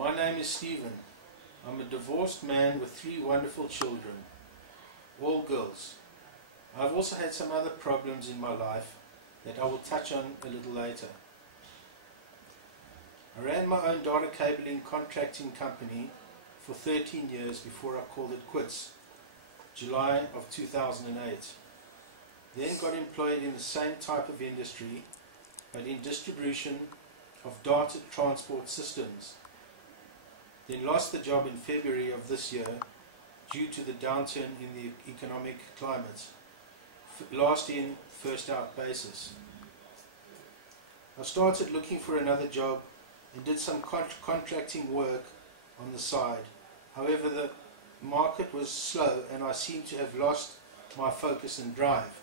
My name is Stephen. I'm a divorced man with 3 wonderful children, all girls. I've also had some other problems in my life that I will touch on a little later. I ran my own data cabling contracting company for 13 years before I called it quits, July of 2008. Then got employed in the same type of industry, but in distribution of data transport systems. Then lost the job in February of this year due to the downturn in the economic climate. Last in, first out basis. I started looking for another job and did some contracting work on the side. However, the market was slow and I seemed to have lost my focus and drive.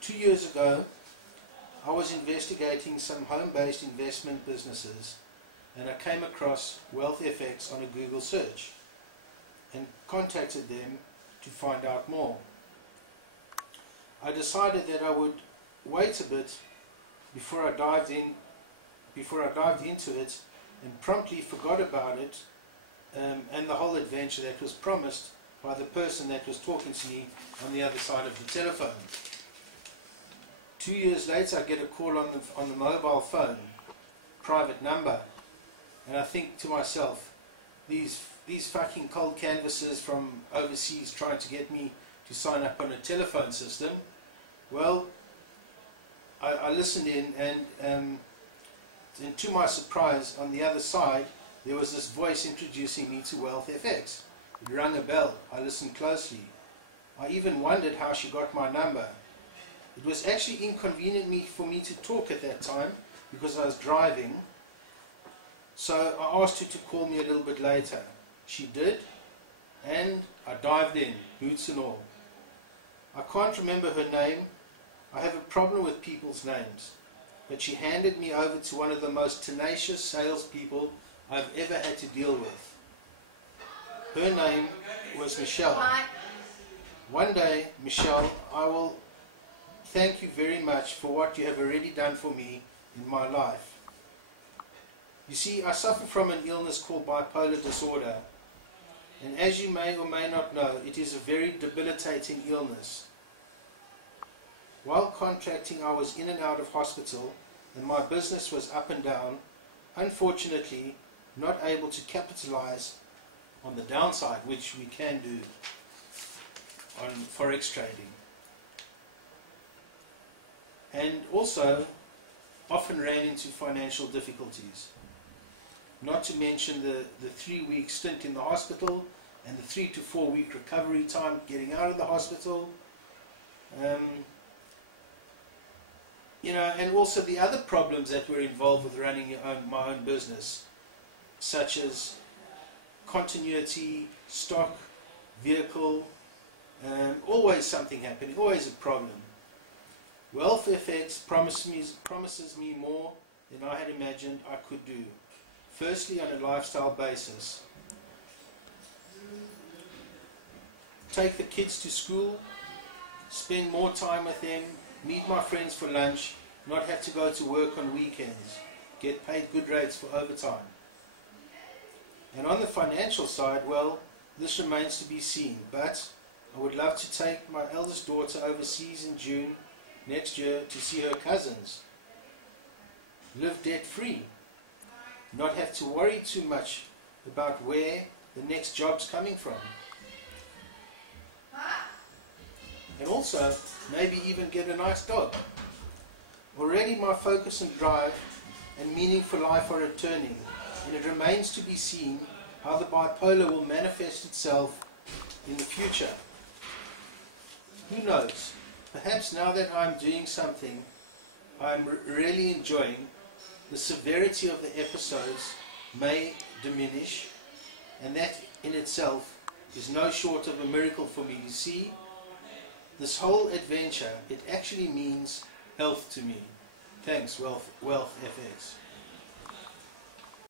2 years ago, I was investigating some home-based investment businesses and I came across WealthFX on a Google search and contacted them to find out more. I decided that I would wait a bit before I dived into it and promptly forgot about it and the whole adventure that was promised by the person that was talking to me on the other side of the telephone. 2 years later I get a call on the mobile phone, private number, and I think to myself, these fucking cold canvassers from overseas trying to get me to sign up on a telephone system. Well, I listened in and to my surprise, on the other side there was this voice introducing me to WealthFX. It rang a bell. I listened closely. I even wondered how she got my number. It was actually inconvenient for me to talk at that time because I was driving, so I asked her to call me a little bit later. She did, and I dived in, boots and all. I can't remember her name. I have a problem with people's names, but she handed me over to one of the most tenacious salespeople I've ever had to deal with. Her name was Michelle. One day, Michelle, I will thank you very much for what you have already done for me in my life. You see, I suffer from an illness called bipolar disorder, and as you may or may not know, it is a very debilitating illness. While contracting, I was in and out of hospital, and my business was up and down, unfortunately not able to capitalize on the downside, which we can do on Forex trading. And also often ran into financial difficulties. Not to mention the 3-week stint in the hospital and the 3 to 4 week recovery time getting out of the hospital. And also the other problems that were involved with running my own business, such as continuity, stock, vehicle, always something happening, always a problem. WealthFX promises me more than I had imagined I could do. Firstly, on a lifestyle basis. Take the kids to school, spend more time with them, meet my friends for lunch, not have to go to work on weekends, get paid good rates for overtime. And on the financial side, well, this remains to be seen, but I would love to take my eldest daughter overseas in June next year to see her cousins, live debt-free, not have to worry too much about where the next job's coming from, and also maybe even get a nice dog. Already my focus and drive and meaning for life are returning, and it remains to be seen how the bipolar will manifest itself in the future. Who knows? Perhaps now that I'm doing something I'm really enjoying, the severity of the episodes may diminish, and that in itself is no short of a miracle for me. You see, this whole adventure, it actually means health to me. Thanks, WealthFX.